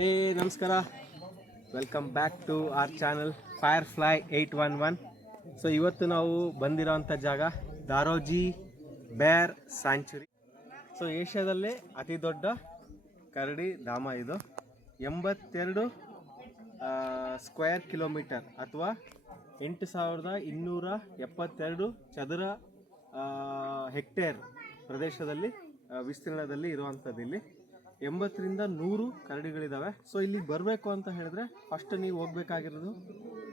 ಹೇ ನಮಸ್ಕಾರ, welcome back to our channel Firefly 811. So ಇವತ್ತು ನಾವು ಬಂದಿರೋಂಥ ಜಾಗ ದಾರೋಜಿ ಬೇರ್ ಸ್ಯಾಂಚುರಿ. ಸೊ ಏಷ್ಯಾದಲ್ಲೇ ಅತಿ ದೊಡ್ಡ ಕರಡಿ ಧಾಮ ಇದು. 82 ಸ್ಕ್ವೇರ್ ಕಿಲೋಮೀಟರ್ ಅಥವಾ 8272 ಚದರ ಹೆಕ್ಟೇರ್ ಪ್ರದೇಶದಲ್ಲಿ ವಿಸ್ತೀರ್ಣದಲ್ಲಿ ಇರುವಂಥದ್ದು. ಇಲ್ಲಿ 80ರಿಂದ 100 ಕರಡಿಗಳಿದ್ದಾವೆ. ಸೊ ಇಲ್ಲಿಗೆ ಬರಬೇಕು ಅಂತ ಹೇಳಿದ್ರೆ ಫಸ್ಟ್ ನೀವು ಹೋಗ್ಬೇಕಾಗಿರೋದು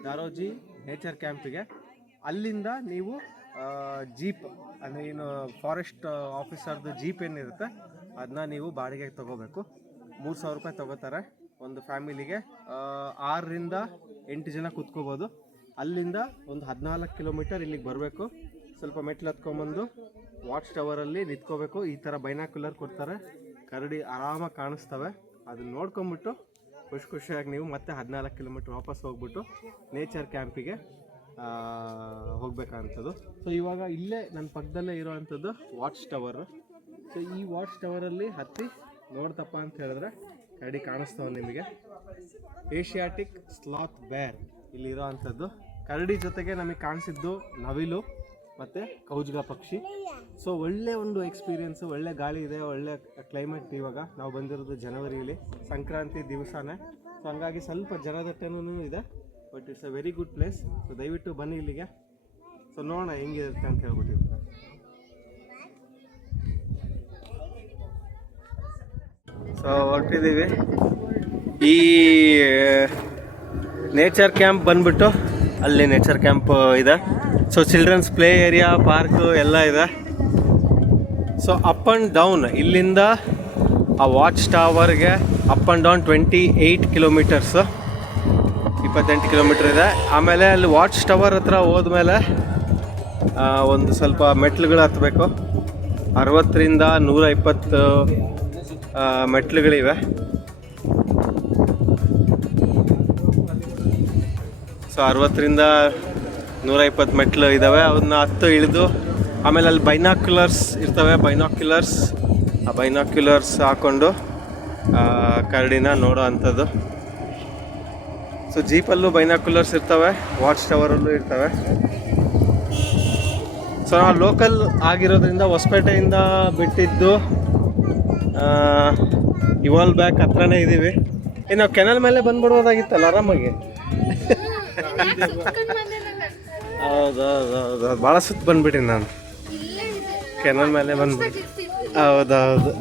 ದಾರೋಜಿ ನೇಚರ್ ಕ್ಯಾಂಪಿಗೆ. ಅಲ್ಲಿಂದ ನೀವು ಜೀಪ್ ಅಂದರೆ ಏನು ಫಾರೆಸ್ಟ್ ಆಫೀಸರ್ದು ಜೀಪ್ ಏನಿರುತ್ತೆ ಅದನ್ನ ನೀವು ಬಾಡಿಗೆಗೆ ತೊಗೋಬೇಕು. 3000 ರೂಪಾಯಿ ತೊಗೋತಾರೆ ಒಂದು ಫ್ಯಾಮಿಲಿಗೆ. 6ರಿಂದ 8 ಜನ ಕೂತ್ಕೋಬೋದು. ಅಲ್ಲಿಂದ ಒಂದು 14 ಕಿಲೋಮೀಟರ್ ಇಲ್ಲಿಗೆ ಬರಬೇಕು. ಸ್ವಲ್ಪ ಮೆಟ್ಲು ಹತ್ಕೊಂಬಂದು ವಾಚ್ ಟವರಲ್ಲಿ ನಿಂತ್ಕೋಬೇಕು. ಈ ಥರ ಬೈನಾಕ್ಯುಲರ್ ಕೊಡ್ತಾರೆ, ಕರಡಿ ಆರಾಮಾಗಿ ಕಾಣಿಸ್ತವೆ. ಅದನ್ನ ನೋಡ್ಕೊಂಬಿಟ್ಟು ಖುಷಿಯಾಗಿ ನೀವು ಮತ್ತೆ 14 ಕಿಲೋಮೀಟ್ರ್ ವಾಪಸ್ ಹೋಗ್ಬಿಟ್ಟು ನೇಚರ್ ಕ್ಯಾಂಪಿಗೆ ಹೋಗ್ಬೇಕಂಥದ್ದು. ಸೊ ಇವಾಗ ಇಲ್ಲೇ ನನ್ನ ಪಕ್ಕದಲ್ಲೇ ಇರೋವಂಥದ್ದು ವಾಚ್ ಟವರು. ಸೊ ಈ ವಾಚ್ ಟವರಲ್ಲಿ ಹತ್ತಿ ನೋಡ್ತಪ್ಪ ಅಂತ ಹೇಳಿದ್ರೆ ಕರಡಿ ಕಾಣಿಸ್ತವೆ ನಿಮಗೆ. ಏಷ್ಯಾಟಿಕ್ ಸ್ಲಾತ್ ಬೇರ್ ಇಲ್ಲಿರೋ ಅಂಥದ್ದು. ಕರಡಿ ಜೊತೆಗೆ ನಮಗೆ ಕಾಣಿಸಿದ್ದು ನವಿಲು ಮತ್ತು ಕೌಜ್ಗ ಪಕ್ಷಿ. ಸೊ ಒಳ್ಳೆ ಒಂದು ಎಕ್ಸ್ಪೀರಿಯೆನ್ಸು, ಒಳ್ಳೆ ಗಾಳಿ ಇದೆ, ಒಳ್ಳೆ ಕ್ಲೈಮೇಟ್. ಇವಾಗ ನಾವು ಬಂದಿರೋದು ಜನವರಿಯಲ್ಲಿ, ಸಂಕ್ರಾಂತಿ ದಿವಸನೇ. ಸೊ ಹಂಗಾಗಿ ಸ್ವಲ್ಪ ಜನದಟ್ಟೆನೂ ಇದೆ, but it's a very good place. So ದಯವಿಟ್ಟು ಬನ್ನಿ ಇಲ್ಲಿಗೆ. ಸೊ ನೋಡೋಣ ಹೆಂಗಿರುತ್ತೆ ಅಂತ ಹೇಳ್ಬಿಟ್ಟು. ಸೊ ಹೊರಟಿದ್ದೀವಿ. ಈ ನೇಚರ್ ಕ್ಯಾಂಪ್ ಬಂದ್ಬಿಟ್ಟು ಅಲ್ಲಿ ನೇಚರ್ ಕ್ಯಾಂಪ್ ಇದೆ. So childrens play area, park ಎಲ್ಲ ಇದೆ. ಸೊ ಅಪ್ ಆ್ಯಂಡ್ ಡೌನ್ ಇಲ್ಲಿಂದ ಆ ವಾಚ್ ಟವರ್ಗೆ up and down 28 kilometres, 28 kilometre ಇದೆ. ಆಮೇಲೆ ಅಲ್ಲಿ ವಾಚ್ ಟವರ್ ಹತ್ರ ಹೋದ್ಮೇಲೆ ಒಂದು ಸ್ವಲ್ಪ ಮೆಟ್ಲುಗಳು ಹತ್ತಬೇಕು. 60ರಿಂದ 120 ಮೆಟ್ಲುಗಳಿವೆ. ಸೊ 60ರಿಂದ 120 ಮೆಟ್ಲು ಇದ್ದಾವೆ. ಅವನ್ನ ಇಳಿದು ಆಮೇಲೆ ಅಲ್ಲಿ ಬೈನಾಕ್ಯುಲರ್ಸ್ ಇರ್ತವೆ. ಆ ಬೈನಾಕ್ಯುಲರ್ಸ್ ಹಾಕ್ಕೊಂಡು ಕರಡಿನ ನೋಡೋ ಅಂಥದ್ದು. ಸೊ ಜೀಪಲ್ಲೂ ಬೈನಾಕ್ಯುಲರ್ಸ್ ಇರ್ತವೆ, ವಾಚ್ ಟವರಲ್ಲೂ ಇರ್ತವೆ. ಸೊ ನಾವು ಲೋಕಲ್ ಆಗಿರೋದ್ರಿಂದ ಹೊಸಪೇಟೆಯಿಂದ ಬಿಟ್ಟಿದ್ದು ಇವಾಲ್ ಬ್ಯಾಕ್ ಹತ್ರನೇ ಇದ್ದೀವಿ. ನಾವು ಕೆನಲ್ ಮೇಲೆ ಬಂದ್ಬಿಡ್ಬೋದಾಗಿತ್ತಲ್ಲ ಆರಾಮಾಗಿ. ಹೌದೌದು, ಭಾಳ ಸುತ್ತ ಬಂದ್ಬಿಟ್ಟಿನಿ ನಾನು. ಕೆನಲ್ ಮೇಲೆ ಬಂದ್ಬಿಟ್ಟು ಹೌದೌದು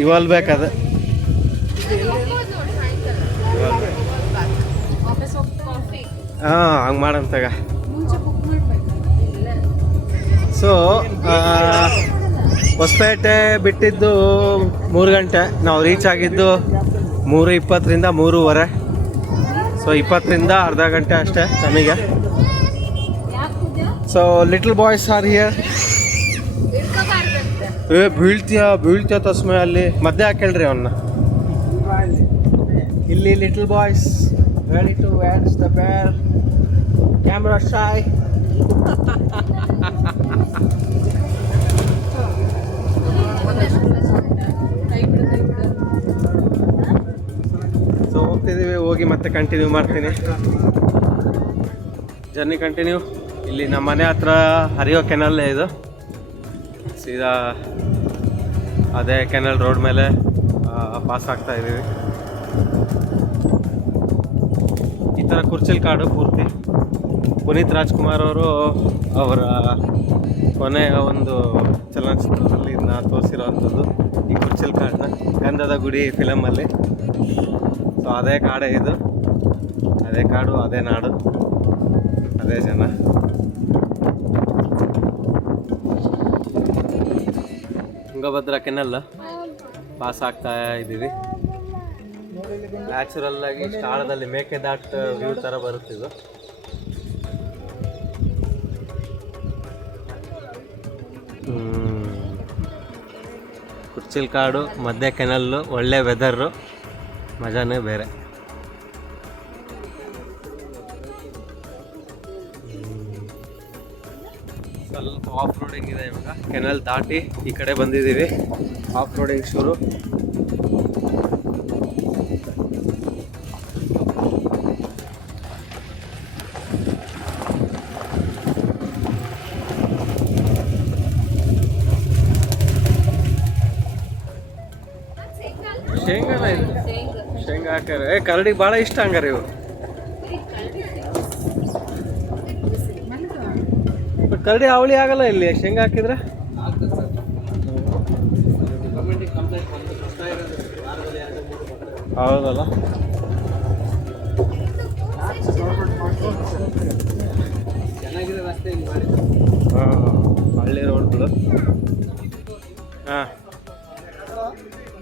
ಇವಾಲ್ ಬೇಕಾದ ಹಾಂ ಹಂಗೆ ಮಾಡಂತಾಗ. ಸೊ ಹೊಸಪೇಟೆ ಬಿಟ್ಟಿದ್ದು 3 ಗಂಟೆ, ನಾವು ರೀಚ್ ಆಗಿದ್ದು 3:20ರಿಂದ 3:15. ಸೊ 20ರಿಂದ ಅರ್ಧ ಗಂಟೆ ಅಷ್ಟೇ ನಮಗೆ. So little boys are here. ಬೀಳ್ತೀಯ ತಸ್ಮೆ ಅಲ್ಲಿ ಮಧ್ಯೆ ಹಾಕೇಳ್ರಿ ಅವನ್ನ. ಇಲ್ಲಿ little boys ready to watch the bear. Camera ಶಾಯ್. ಸೊ ಹೋಗ್ತಿದ್ದೀವಿ, ಹೋಗಿ ಮತ್ತೆ ಕಂಟಿನ್ಯೂ ಮಾಡ್ತೀನಿ ಜರ್ನಿ ಕಂಟಿನ್ಯೂ. ಇಲ್ಲಿ ನಮ್ಮ ಮನೆ ಹತ್ರ ಹರಿಯೋ ಕೆನಲ್ಲೇ ಇದು. ಸೀದಾ ಅದೇ ಕೆನಲ್ ರೋಡ್ ಮೇಲೆ ಪಾಸ್ ಆಗ್ತಾ ಇದ್ದೀವಿ. ಈ ಥರ ಕುರ್ಚಿಲ್ ಕಾಡು ಪೂರ್ತಿ. ಪುನೀತ್ ರಾಜ್ಕುಮಾರ್ ಅವರು ಅವರ ಕೊನೆಯ ಒಂದು ಚಲನಚಿತ್ರದಲ್ಲಿ ಇದನ್ನ ತೋರಿಸಿರೋವಂಥದ್ದು, ಈ ಕುರ್ಚಿಲ್ ಕಾಡನ್ನ, ಗಂಧದ ಗುಡಿ ಫಿಲಮಲ್ಲಿ. ಸೊ ಅದೇ ಕಾಡೇ ಇದು, ಅದೇ ಕಾಡು, ಅದೇ ನಾಡು, ಅದೇ ಜನ. ತುಂಗಭದ್ರಾ ಕೆನಲ್ ಪಾಸ್ ಆಗ್ತಾ ಇದ್ದೀವಿ. ನ್ಯಾಚುರಲ್ ಆಗಿ ಸ್ಥಳದಲ್ಲಿ ಮೇಕೆದಾಟ್ ವ್ಯೂ ಥರ ಬರುತ್ತಿದ್ದು. ಕುರ್ಚಿಲ್ ಕಾಡು, ಮಧ್ಯ ಕೆನಲ್ಲು, ಒಳ್ಳೆ ವೆದರು, ಮಜಾನೇ ಬೇರೆ. ಸ್ವಲ್ಪ ಆಫ್ ರೋಡಿಂಗ್ ಇದೆ ಇವಾಗ. ಕೆನಲ್ ದಾಟಿ ಈ ಕಡೆ ಬಂದಿದ್ದೀವಿ, ಆಫ್ ರೋಡಿಂಗ್ ಶುರು. ಶೇಂಗಾನ ಇದು ಶೇಂಗಾ ಹಾಕ್ಯಾರ. ಕರಡಿಗೆ ಭಾಳ ಇಷ್ಟ ಹಂಗಾರ ಇವು. ಬಟ್ ಕರಡಿ ಅವಳಿ ಆಗಲ್ಲ ಇಲ್ಲಿ ಶೇಂಗಾ ಹಾಕಿದ್ರೆ. ಹೌದಲ್ಲ. ಹಾಂ ಹಳ್ಳಿ ರೋಡ್ಗಳು. ಹಾಂ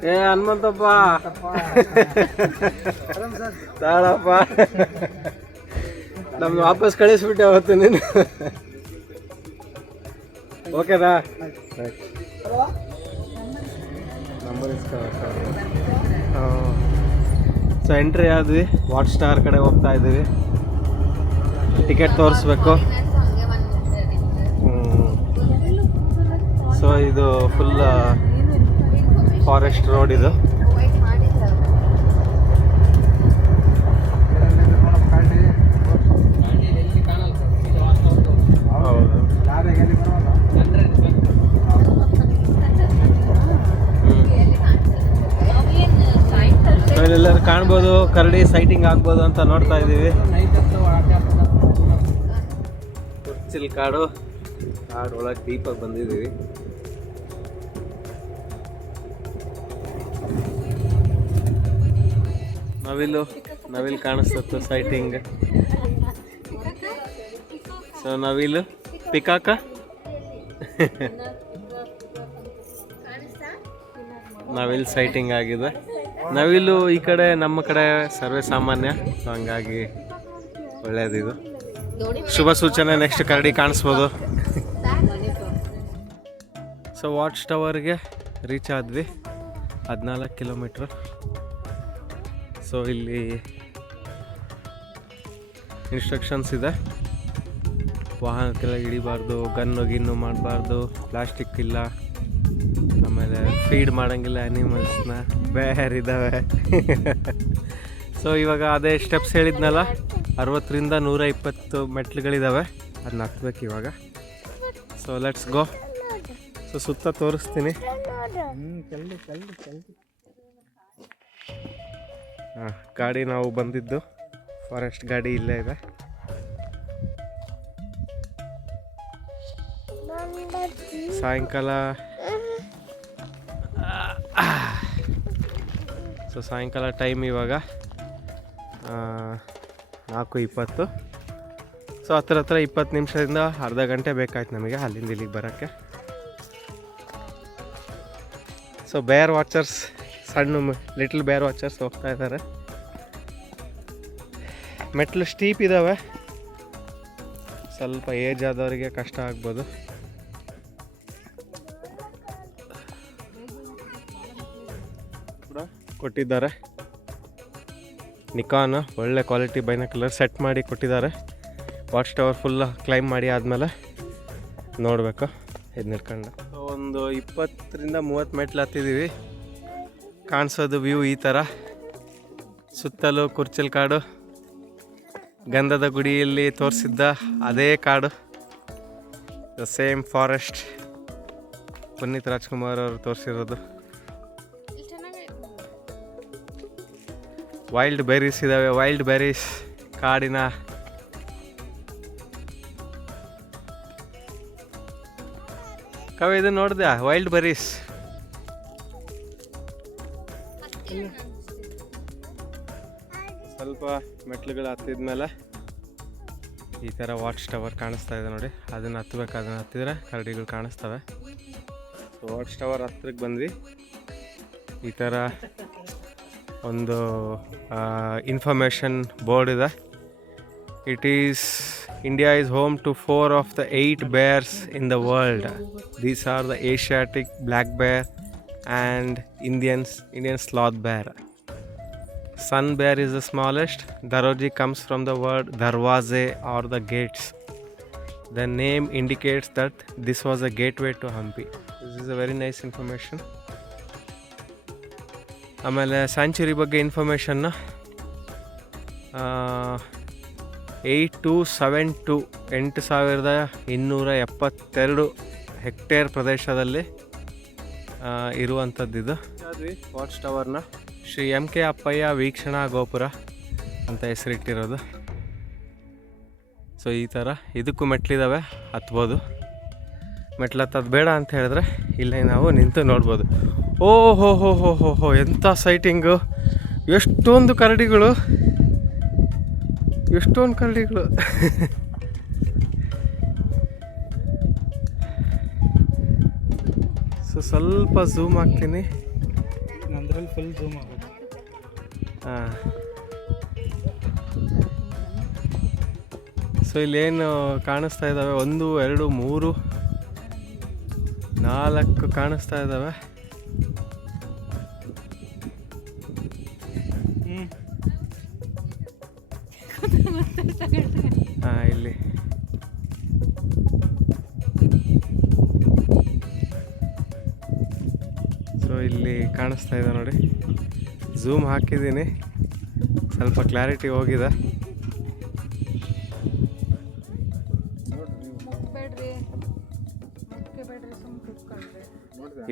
ಹನುಮಂತಪ್ಪ ತಾಳಪ್ಪ ನಮ್ದು ವಾಪಸ್ ಕಳಿಸ್ಬಿಟ್ಟೆ ಅವತ್ತು ನೀನು. ಓಕೆನಾ? ನಂಬರ್ ಹಾಂ. ಸೊ ಎಂಟ್ರಿ ಆದ್ವಿ, ವಾಟ್ ಸ್ಟಾರ್ ಕಡೆ ಹೋಗ್ತಾ ಇದ್ದೀವಿ. ಟಿಕೆಟ್ ತೋರಿಸ್ಬೇಕು. ಸೊ ಇದು ಫುಲ್ ಫಾರೆಸ್ಟ್ ರೋಡ್ ಇದು. ಹೌದು. ಎಲ್ಲರೂ ಕಾಣ್ಬೋದು, ಕರಡಿ ಸೈಟಿಂಗ್ ಆಗ್ಬೋದು ಅಂತ ನೋಡ್ತಾ ಇದ್ದೀವಿ. ಕುರ್ಚಿಲ್ ಕಾಡು ಒಳಗೆ ಡೀಪಾಗಿ ಬಂದಿದ್ದೀವಿ. ನವಿಲು ಕಾಣಿಸ್ತು ಸೈಟಿಂಗ್. ಸೊ ನವಿಲು ಪಿಕಾಕ ನವಿಲು ಸೈಟಿಂಗ್ ಆಗಿದೆ. ನವಿಲು ಈ ಕಡೆ ನಮ್ಮ ಕಡೆ ಸರ್ವೇ ಸಾಮಾನ್ಯ, ಸೊ ಹಂಗಾಗಿ ಒಳ್ಳೇದಿದು, ಶುಭ ಸೂಚನೆ. ನೆಕ್ಸ್ಟ್ ಕರಡಿ ಕಾಣಿಸ್ಬೋದು. ಸೊ ವಾಚ್ ಟವರ್ಗೆ ರೀಚ್ ಆದ್ವಿ, 14 ಕಿಲೋಮೀಟ್ರ್. ಸೊ ಇಲ್ಲಿ ಇನ್ಸ್ಟ್ರಕ್ಷನ್ಸ್ ಇದೆ, ವಾಹನ ಕೆಳಗೆ ಇಳಿಬಾರ್ದು, ಗಿನ್ನು ಮಾಡಬಾರ್ದು, ಪ್ಲಾಸ್ಟಿಕ್ ಇಲ್ಲ, ಆಮೇಲೆ ಫೀಡ್ ಮಾಡೋಂಗಿಲ್ಲ ಆ್ಯನಿಮಲ್ಸ್ನ, ಬೇರಿದ್ದಾವೆ. ಸೊ ಇವಾಗ ಅದೇ ಸ್ಟೆಪ್ಸ್ ಹೇಳಿದ್ನಲ್ಲ, 60ರಿಂದ 120 ಮೆಟ್ಲುಗಳಿದ್ದಾವೆ, ಅದನ್ನ ಹತ್ಬೇಕು ಇವಾಗ. So let's go. ಸೊ ಸುತ್ತ ತೋರಿಸ್ತೀನಿ. ಹಾಂ, ಗಾಡಿ ನಾವು ಬಂದಿದ್ದು ಫಾರೆಸ್ಟ್ ಗಾಡಿ ಇಲ್ಲೇ ಇದೆ. ಸಾಯಂಕಾಲ ಟೈಮ್ ಇವಾಗ 4:20. ಸೊ ಹತ್ರ 20 ನಿಮಿಷದಿಂದ ಅರ್ಧ ಗಂಟೆ ಬೇಕಾಯ್ತು ನಮಗೆ ಅಲ್ಲಿಂದ ಇಲ್ಲಿಗೆ ಬರೋಕ್ಕೆ. ಸೊ ಬೇರ್ ವಾಚರ್ಸ್, ಸಣ್ಣ ಲಿಟಲ್ ಬೇರ್ ವಾಚರ್ಸ್ ಹೋಗ್ತಾ ಇದ್ದಾರೆ. ಮೆಟ್ಲು ಸ್ಟೀಪ್ ಇದ್ದಾವೆ, ಸ್ವಲ್ಪ ಏಜ್ ಆದವರಿಗೆ ಕಷ್ಟ ಆಗ್ಬೋದು. ಕೂಡ ಕೊಟ್ಟಿದ್ದಾರೆ, ನಿಕಾನ್ ಒಳ್ಳೆ ಕ್ವಾಲಿಟಿ ಬೈನಾಕ್ಯುಲರ್ ಸೆಟ್ ಮಾಡಿ ಕೊಟ್ಟಿದ್ದಾರೆ. ವಾಚ್ ಟವರ್ ಫುಲ್ ಕ್ಲೈಮ್ ಮಾಡಿ ಆದಮೇಲೆ ನೋಡಬೇಕು ಇದು ನಿಲ್ಕೊಂಡು. ಒಂದು 20ರಿಂದ 30 ಮೆಟ್ಲು ಹತ್ತಿದ್ದೀವಿ. ಕಾಣಿಸೋದು ವ್ಯೂ ಈ ಥರ. ಸುತ್ತಲೂ ಕುರ್ಚಿಲ್ ಕಾಡು, ಗಂಧದ ಗುಡಿಯಲ್ಲಿ ತೋರಿಸಿದ್ದ ಅದೇ ಕಾಡು, the same forest, Puneeth Rajkumar ಅವರು ತೋರಿಸಿರೋದು. ವೈಲ್ಡ್ ಬೆರೀಸ್ ಇದ್ದಾವೆ, ವೈಲ್ಡ್ ಬೆರೀಸ್, ಕಾಡಿನ ಕವಿ. ಇದು ನೋಡಿದೆ ವೈಲ್ಡ್ ಬೆರೀಸ್. ಸ್ವಲ್ಪ ಮೆಟ್ಲುಗಳು ಹತ್ತಿದ್ಮೇಲೆ ಈ ಥರ ವಾಚ್ ಟವರ್ ಕಾಣಿಸ್ತಾ ಇದೆ ನೋಡಿ, ಅದನ್ನು ಹತ್ತಬೇಕು. ಅದನ್ನು ಹತ್ತಿದ್ರೆ ಕರಡಿಗಳು ಕಾಣಿಸ್ತವೆ. ವಾಚ್ ಟವರ್ ಹತ್ರಕ್ಕೆ ಬಂದ್ವಿ. ಈ ಥರ ಒಂದು ಇನ್ಫಾರ್ಮೇಷನ್ ಬೋರ್ಡ್ ಇದೆ. India is home to 4 of the 8 bears in the world. These are the Asiatic black bear and Indian sloth bear. Sun bear is the smallest. Daroji comes from the word darwaze or the gates. The name indicates that this was a gateway to Hampi. This is a very nice information. ಆಮೇಲೆ sanctuary ಬಗ್ಗೆ ಇನ್ಫಾರ್ಮೇಷನ್ನ 8,272 hectare ಪ್ರದೇಶದಲ್ಲಿ ಇರುವಂಥದ್ದಿದು. Watch ಟವರ್ನ Shri M K ಅಪ್ಪಯ್ಯ ವೀಕ್ಷಣಾ ಗೋಪುರ ಅಂತ ಹೆಸರಿಟ್ಟಿರೋದು. So ಈ ಥರ ಇದಕ್ಕೂ ಮೆಟ್ಲಿದ್ದಾವೆ, ಹತ್ಬೋದು. ಮೆಟ್ಲತ್ತದು ಬೇಡ ಅಂತ ಹೇಳಿದ್ರೆ ಇಲ್ಲೇ ನಾವು ನಿಂತು ನೋಡ್ಬೋದು. ಓ ಹೋ ಹೋ ಹೋ ಹೋ ಹೋ, ಎಂಥ ಸೈಟಿಂಗು! ಎಷ್ಟೊಂದು ಕರಡಿಗಳು. ಸೊ ಸ್ವಲ್ಪ ಝೂಮ್ ಹಾಕ್ತೀನಿ. ನಂದ್ರಲ್ಲಿ ಫುಲ್ ಝೂಮ್ ಆಗೋದು. ಹಾಂ. ಸೊ ಇಲ್ಲೇನು ಕಾಣಿಸ್ತಾ ಇದ್ದಾವೆ, 1 2 3 4 ಕಾಣಿಸ್ತಾ ಇದ್ದಾವೆ. ಹಾಂ, ಇಲ್ಲಿ ಸೊ ಇಲ್ಲಿ ಕಾಣಿಸ್ತಾ ಇದೆ ನೋಡಿ. ಝೂಮ್ ಹಾಕಿದ್ದೀನಿ, ಸ್ವಲ್ಪ ಕ್ಲಾರಿಟಿ ಹೋಗಿದೆ.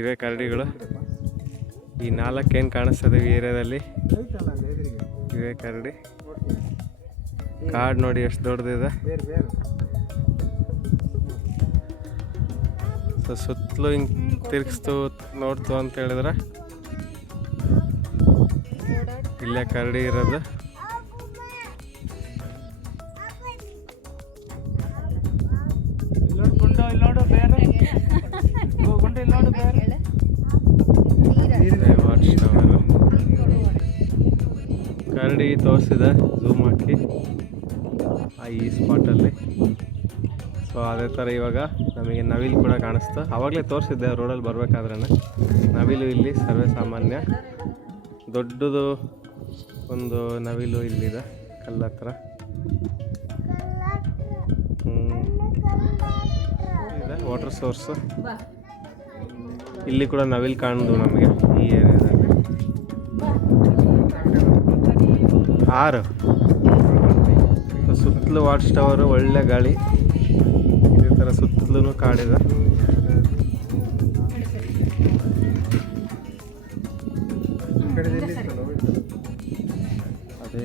ಇವೇ ಕರಡಿಗಳು. ಈ 4 ಏನು ಕಾಣಿಸ್ತದೆ ಈ ಏರಿಯಾದಲ್ಲಿ, ಇವೇ ಕರಡಿ. ಕಾಡು ನೋಡಿ ಎಷ್ಟು ದೊಡ್ಡದಿದೆ. ಸೊ ಸುತ್ತಲೂ ಹಿಂಗೆ ತಿರ್ಗಿಸ್ತು ನೋಡ್ತು ಅಂತ ಹೇಳಿದ್ರೆ ಇಲ್ಲೇ ಕರಡಿ ಇರೋದು. ಕರಡಿ ತೋರಿಸಿದೆ ಝೂಮ್ ಹಾಕಿ ಈ ಸ್ಪಾಟಲ್ಲಿ. ಸೊ ಅದೇ ಥರ ಇವಾಗ ನಮಗೆ ನವಿಲು ಕೂಡ ಕಾಣಿಸ್ತು. ಆವಾಗಲೇ ತೋರಿಸಿದ್ದೆ ರೋಡಲ್ಲಿ ಬರಬೇಕಾದ್ರೆ. ನವಿಲು ಇಲ್ಲಿ ಸರ್ವೇ ಸಾಮಾನ್ಯ. ದೊಡ್ಡದು ಒಂದು ನವಿಲು ಇಲ್ಲಿದೆ ಕಲ್ಲ ಹತ್ರ. ಇದೆ ವಾಟರ್ ಸೋರ್ಸು. ಇಲ್ಲಿ ಕೂಡ ನವಿಲು ಕಾಣೋದು ನಮಗೆ ಈ ಏರಿಯಾದಲ್ಲಿ. 6 ಸುತ್ತಲೂ ವಾಚ್ ಟವರು, ಒಳ್ಳೆ ಗಾಳಿ. ಇದೇ ಥರ ಸುತ್ತಲೂ ಕಾಡಿದೆ. ಅದೇ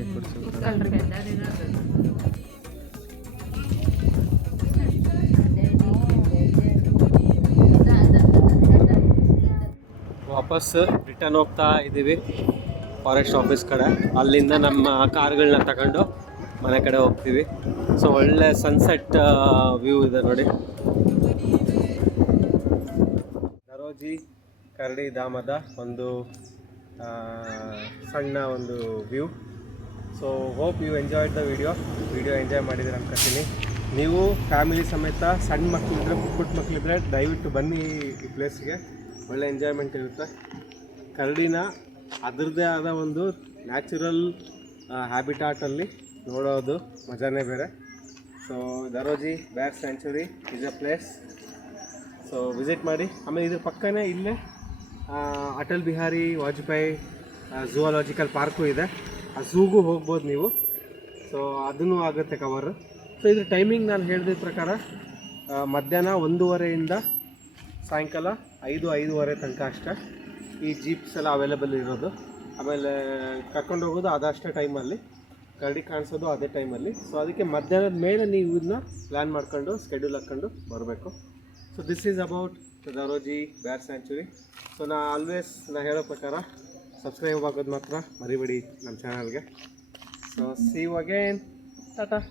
ವಾಪಸ್ ರಿಟರ್ನ್ ಹೋಗ್ತಾ ಇದ್ದೀವಿ ಫಾರೆಸ್ಟ್ ಆಫೀಸ್ ಕಡೆ. ಅಲ್ಲಿಂದ ನಮ್ಮ ಕಾರ್ಗಳನ್ನ ತಗೊಂಡು ಮನೆ ಕಡೆ ಹೋಗ್ತೀವಿ. ಸೊ ಒಳ್ಳೆ ಸನ್ಸೆಟ್ ವ್ಯೂ ಇದೆ ನೋಡಿ. ದರೋಜಿ ಕರಡಿ ಧಾಮದ ಒಂದು ಸಣ್ಣ ಒಂದು view. So hope you enjoyed the video enjoy ಮಾಡಿದ್ದೀರ ಅನ್ಕೊತೀನಿ. ನೀವು ಫ್ಯಾಮಿಲಿ ಸಮೇತ ಸಣ್ಣ ಮಕ್ಕಳಿದ್ರೆ, ಪುಟ್ಟ ಮಕ್ಕಳಿದ್ರೆ ದಯವಿಟ್ಟು ಬನ್ನಿ ಈ ಪ್ಲೇಸ್ಗೆ. ಒಳ್ಳೆ ಎಂಜಾಯ್ಮೆಂಟ್ ಇರುತ್ತೆ. ಕರಡಿನ ಅದರದ್ದೇ ಆದ ಒಂದು ನ್ಯಾಚುರಲ್ ಹ್ಯಾಬಿಟಾಟಲ್ಲಿ ನೋಡೋದು ಮಜಾನೇ ಬೇರೆ. ಸೊ ದರೋಜಿ ಬ್ಯಾರ್ sanctuary is a place. So visit ಮಾಡಿ. ಆಮೇಲೆ ಇದ್ರ ಪಕ್ಕನೇ ಇಲ್ಲೇ ಅಟಲ್ ಬಿಹಾರಿ ವಾಜಪೇಯಿ ಝೂಲಾಜಿಕಲ್ ಪಾರ್ಕು ಇದೆ. ಆ ಝೂಗೂ ಹೋಗ್ಬೋದು ನೀವು. ಸೊ ಅದನ್ನು ಆಗುತ್ತೆ ಕವರು. ಸೊ ಇದ್ರ ಟೈಮಿಂಗ್ ನಾನು ಹೇಳಿದ ಪ್ರಕಾರ ಮಧ್ಯಾಹ್ನ 1:30 ಸಾಯಂಕಾಲ 5-5:30 ತನಕ ಅಷ್ಟೇ ಈ ಜೀಪ್ಸ್ ಎಲ್ಲ ಅವೈಲೇಬಲ್ ಇರೋದು. ಆಮೇಲೆ ಕರ್ಕೊಂಡು ಹೋಗೋದು ಅದಷ್ಟೇ ಟೈಮಲ್ಲಿ, ಕರಡಿ ಕಾಣಿಸೋದು ಅದೇ ಟೈಮಲ್ಲಿ. ಸೊ ಅದಕ್ಕೆ ಮಧ್ಯಾಹ್ನದ ಮೇಲೆ ನೀವು ಇದನ್ನ ಪ್ಲ್ಯಾನ್ ಮಾಡ್ಕೊಂಡು ಸ್ಕೆಡ್ಯೂಲ್ ಹಾಕ್ಕೊಂಡು ಬರಬೇಕು. So this is about Daroji ಬ್ಯಾರ್ ಸ್ಯಾಂಚುರಿ. ಸೊ ನಾ ಹೇಳೋ ಪ್ರಕಾರ ಸಬ್ಸ್ಕ್ರೈಬ್ ಆಗೋದು ಮಾತ್ರ ಮರಿಬೇಡಿ ನಮ್ಮ ಚಾನಲ್ಗೆ. So see you again. Tata.